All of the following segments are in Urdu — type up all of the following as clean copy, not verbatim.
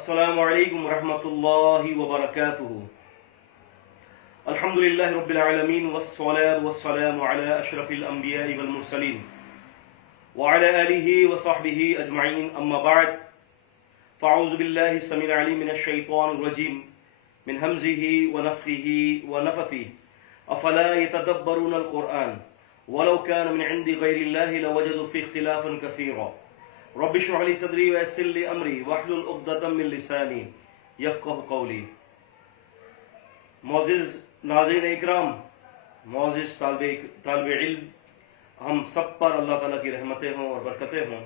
السلام علیکم ورحمۃ اللہ وبرکاتہ۔ الحمدللہ رب العالمین والصلاة والسلام علی اشرف الانبیاء والمرسلین وعلی آلہ وصحبہ اجمعین، اما بعد فاعوذ باللہ السمیع العلیم من الشیطان الرجیم من ہمزہ ونفخہ ونفثہ افلا یتدبرون القرآن ولو کان من عند غیر اللہ لوجدوا فیہ اختلافا کثیرا رب اشرح لي صدري ويسر لي امري واحلل عقدة من لساني يفقهوا قولي۔ معزز ناظرین اکرام، معزز طالب علم، ہم سب پر اللہ تعالیٰ کی رحمتیں ہوں اور برکتیں ہوں۔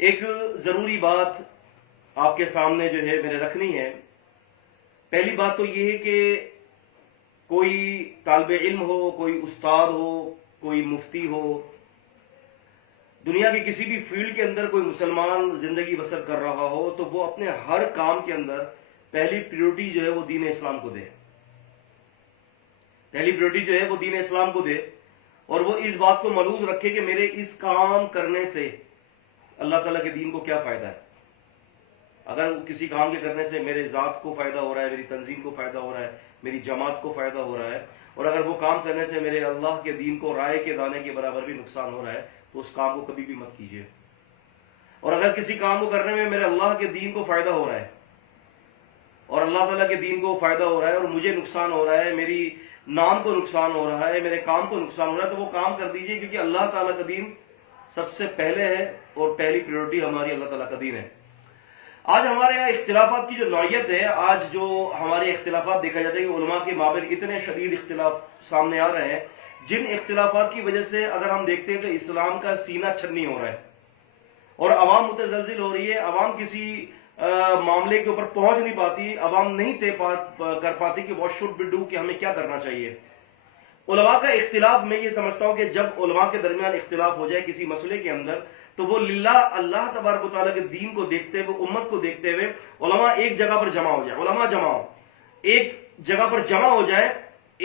ایک ضروری بات آپ کے سامنے جو ہے میرے رکھنی ہے۔ پہلی بات تو یہ ہے کہ کوئی طالب علم ہو، کوئی استاد ہو، کوئی مفتی ہو، دنیا کے کسی بھی فیلڈ کے اندر کوئی مسلمان زندگی بسر کر رہا ہو تو وہ اپنے ہر کام کے اندر پہلی پریورٹی جو ہے وہ دین اسلام کو دے، پہلی پریورٹی جو ہے وہ دین اسلام کو دے، اور وہ اس بات کو ملحوظ رکھے کہ میرے اس کام کرنے سے اللہ تعالیٰ کے دین کو کیا فائدہ ہے۔ اگر کسی کام کے کرنے سے میرے ذات کو فائدہ ہو رہا ہے، میری تنظیم کو فائدہ ہو رہا ہے، میری جماعت کو فائدہ ہو رہا ہے، اور اگر وہ کام کرنے سے میرے اللہ کے دین کو رائے کے دانے کے برابر بھی نقصان ہو رہا ہے تو اس کام کو کبھی بھی مت کیجیے۔ اور اگر کسی کام کو کرنے میں میرے اللہ کے دین کو فائدہ ہو رہا ہے اور اللہ تعالیٰ کے دین کو فائدہ ہو رہا ہے اور مجھے نقصان ہو رہا ہے، میری نام کو نقصان ہو رہا ہے، میرے کام کو نقصان ہو رہا ہے، تو وہ کام کر دیجیے، کیونکہ اللہ تعالیٰ کا دین سب سے پہلے ہے اور پہلی پریورٹی ہماری اللہ تعالیٰ کا دین ہے۔ آج ہمارے یہاں اختلافات کی جو نوعیت ہے، آج جو ہمارے اختلافات دیکھا جاتا ہے کہ علماء کے مابین اتنے شدید اختلاف سامنے آ رہے ہیں، جن اختلافات کی وجہ سے اگر ہم دیکھتے ہیں تو اسلام کا سینہ چھنی ہو رہا ہے اور عوام متزلزل ہو رہی ہے، عوام کسی معاملے کے اوپر پہنچ نہیں پاتی، عوام نہیں طے کر پاتی کہ واٹ شوڈ بی ڈو، کہ ہمیں کیا کرنا چاہیے۔ علماء کا اختلاف، میں یہ سمجھتا ہوں کہ جب علماء کے درمیان اختلاف ہو جائے کسی مسئلے کے اندر تو وہ للہ اللہ تبارک و تعالیٰ کے دین کو دیکھتے ہوئے، امت کو دیکھتے ہوئے علماء ایک جگہ پر جمع ہو جائے، علماء جمع ہو، ایک جگہ پر جمع ہو جائے،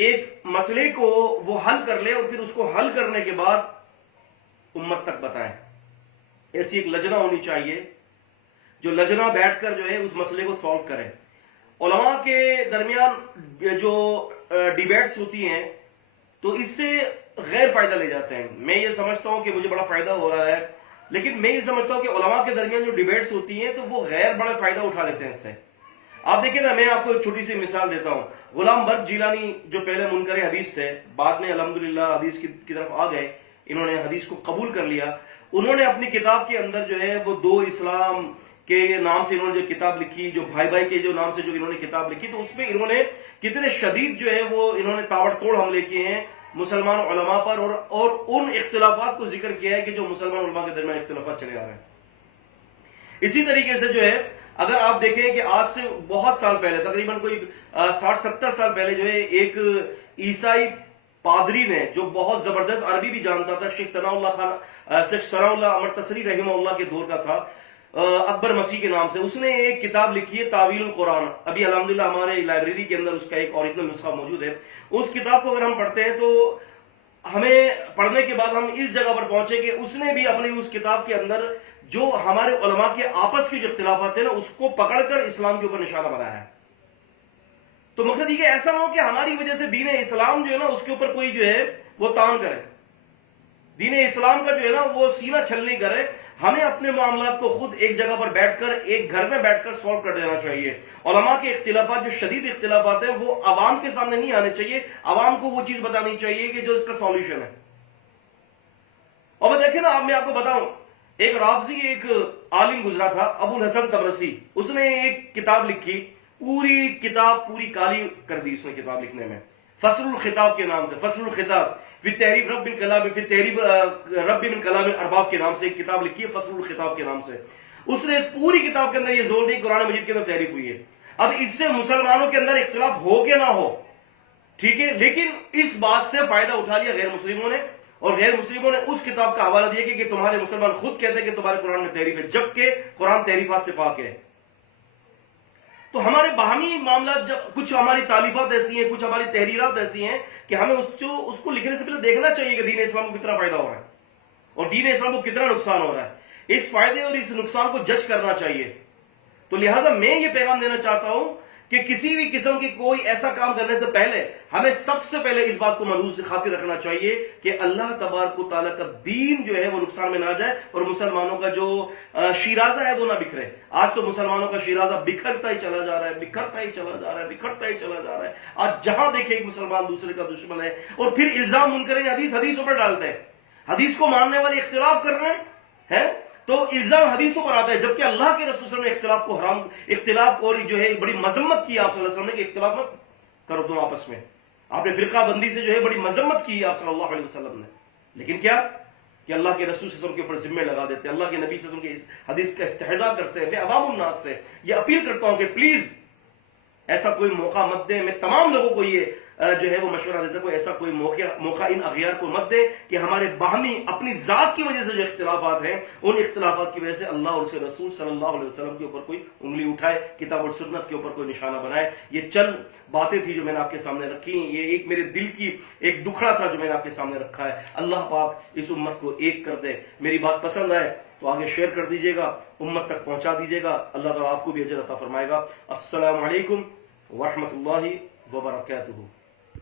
ایک مسئلے کو وہ حل کر لے اور پھر اس کو حل کرنے کے بعد امت تک بتائیں۔ ایسی ایک لجنہ ہونی چاہیے جو لجنہ بیٹھ کر جو ہے اس مسئلے کو سالو کرے۔ علماء کے درمیان جو ڈیبیٹس ہوتی ہیں تو اس سے غیر فائدہ لے جاتے ہیں۔ میں یہ سمجھتا ہوں کہ مجھے بڑا فائدہ ہو رہا ہے، لیکن میں یہ سمجھتا ہوں کہ علماء کے درمیان جو ڈیبیٹس ہوتی ہیں تو وہ غیر بڑا فائدہ اٹھا لیتے ہیں اس سے۔ آپ دیکھیں نا، میں آپ کو ایک چھوٹی سی مثال دیتا ہوں۔ غلام برق جیلانی جو پہلے منکر حدیث تھے، بعد میں الحمدللہ حدیث کی طرف آ گئے، انہوں نے حدیث کو قبول کر لیا۔ انہوں نے اپنی کتاب کے اندر جو ہے وہ دو اسلام کے نام سے انہوں نے جو کتاب لکھی، جو بھائی بھائی کے جو نام سے جو انہوں نے کتاب لکھی، تو اس میں انہوں نے کتنے شدید جو ہے وہ انہوں نے تاڑ توڑ حملے کیے ہیں مسلمان علماء پر، اور ان اختلافات کو ذکر کیا ہے کہ جو مسلمان علماء کے درمیان اختلافات چلے آ رہے ہیں۔ اسی طریقے سے جو ہے اگر آپ دیکھیں کہ آج سے بہت سال پہلے، تقریباً کوئی 60-70 سال پہلے جو ہے ایک عیسائی پادری نے، جو بہت زبردست عربی بھی جانتا تھا، شیخ ثناء اللہ امرتسری رحمہ اللہ کے دور کا تھا، اکبر مسیح کے نام سے، اس نے ایک کتاب لکھی ہے تعویل القرآن۔ ابھی الحمدللہ ہمارے لائبریری کے اندر اس کا ایک اوریجنل نسخہ موجود ہے۔ اس کتاب کو اگر ہم پڑھتے ہیں تو ہمیں پڑھنے کے بعد ہم اس جگہ پر پہنچے کہ اس نے بھی اپنی اس کتاب کے اندر جو ہمارے علماء کے آپس کے جو اختلافات ہیں نا، اس کو پکڑ کر اسلام کے اوپر نشانہ بنایا ہے۔ تو مقصد یہ کہ ایسا نہ ہو کہ ہماری وجہ سے دین اسلام جو ہے نا اس کے اوپر کوئی جو ہے وہ تان کرے، دین اسلام کا جو ہے نا وہ سینہ چھلنی کرے۔ ہمیں اپنے معاملات کو خود ایک جگہ پر بیٹھ کر، ایک گھر میں بیٹھ کر سالو کر دینا چاہیے۔ علماء کے اختلافات جو شدید اختلافات ہیں وہ عوام کے سامنے نہیں آنے چاہیے، عوام کو وہ چیز بتانی چاہیے کہ جو اس کا سولوشن ہے۔ اور میں دیکھیں نا، میں آپ کو بتاؤں، ایک رافضی ایک عالم گزرا تھا، ابو الحسن تبرسی، اس نے ایک کتاب لکھی، پوری کتاب پوری کالی کر دی اس نے کتاب لکھنے میں، فصل الخطاب کے نام سے، فصل الخطاب فی تحریف رب من کلام الارباب کے نام سے ایک کتاب لکھی ہے، فصل الخطاب کے نام سے۔ اس نے اس پوری کتاب کے اندر یہ زور دی قرآن مجید کے اندر تحریف ہوئی ہے۔ اب اس سے مسلمانوں کے اندر اختلاف ہو کہ نہ ہو، ٹھیک ہے، لیکن اس بات سے فائدہ اٹھا لیا غیر مسلموں نے، اور غیر مسلموں نے اس کتاب کا حوالہ دیا کہ تمہارے مسلمان خود کہتے ہیں کہ تمہارے قرآن میں تحریف ہے، جبکہ قرآن تحریفات سے پاک ہے۔ تو ہمارے باہمی معاملات، جب کچھ ہماری تالیفات ایسی ہیں، کچھ ہماری تحریرات ایسی ہیں کہ ہمیں اس کو لکھنے سے پہلے دیکھنا چاہیے کہ دین اسلام کو کتنا فائدہ ہو رہا ہے اور دین اسلام کو کتنا نقصان ہو رہا ہے۔ اس فائدے اور اس نقصان کو جج کرنا چاہیے۔ تو لہٰذا میں یہ پیغام دینا چاہتا ہوں کہ کسی بھی قسم کی کوئی ایسا کام کرنے سے پہلے ہمیں سب سے پہلے اس بات کو ملحوظ سے خاطر رکھنا چاہیے کہ اللہ تبارک و تعالیٰ کا دین جو ہے وہ نقصان میں نہ جائے اور مسلمانوں کا جو شیرازہ ہے وہ نہ بکھرے. آج تو مسلمانوں کا شیرازہ بکھرتا ہی چلا جا رہا ہے، بکھرتا ہی چلا جا رہا ہے، بکھرتا ہی چلا جا رہا ہے. آج جہاں دیکھیں ایک مسلمان دوسرے کا دشمن ہے، اور پھر الزام منکر حدیث حدیثوں پر ڈالتے ہیں. حدیث کو ماننے والے اختلاف کر رہے ہیں تو الزام حدیثوں پر آتا ہے، جبکہ اللہ کے رسول صلی اللہ علیہ وسلم نے اختلاف کو حرام، اختلاف اور جو ہے بڑی مذمت کی آپ صلی اللہ علیہ وسلم نے کہ اختلاف مت کرو تم آپس میں. آپ نے فرقہ بندی سے جو ہے بڑی مذمت کی آپ صلی اللہ علیہ وسلم نے، لیکن کیا کہ اللہ کے رسول صلی اللہ علیہ وسلم کے اوپر ذمہ لگا دیتے ہیں، اللہ کے نبی صلی اللہ علیہ وسلم کے اس حدیث کا استحضاء کرتے ہیں. میں عوام الناس سے یہ اپیل کرتا ہوں کہ پلیز ایسا کوئی موقع مت دیں. میں تمام لوگوں کو یہ جو ہے وہ مشورہ دیتا ہوں، ایسا کوئی موقع ان اغیار کو مت دیں کہ ہمارے باہمی اپنی ذات کی وجہ سے جو اختلافات ہیں ان اختلافات کی وجہ سے اللہ اور اس کے رسول صلی اللہ علیہ وسلم کے اوپر کوئی انگلی اٹھائے، کتاب اور سنت کے اوپر کوئی نشانہ بنائے. یہ چند باتیں تھی جو میں نے آپ کے سامنے رکھی، یہ ایک میرے دل کی ایک دکھڑا تھا جو میں نے آپ کے سامنے رکھا ہے. اللہ پاک اس امت کو ایک کر دے. میری بات پسند آئے تو آگے شیئر کر دیجیے گا، امت تک پہنچا دیجیے گا. اللہ تعالیٰ آپ کو بھی اجر عطا فرمائے گا. السلام علیکم ورحمۃ اللہ وبرکاتہ.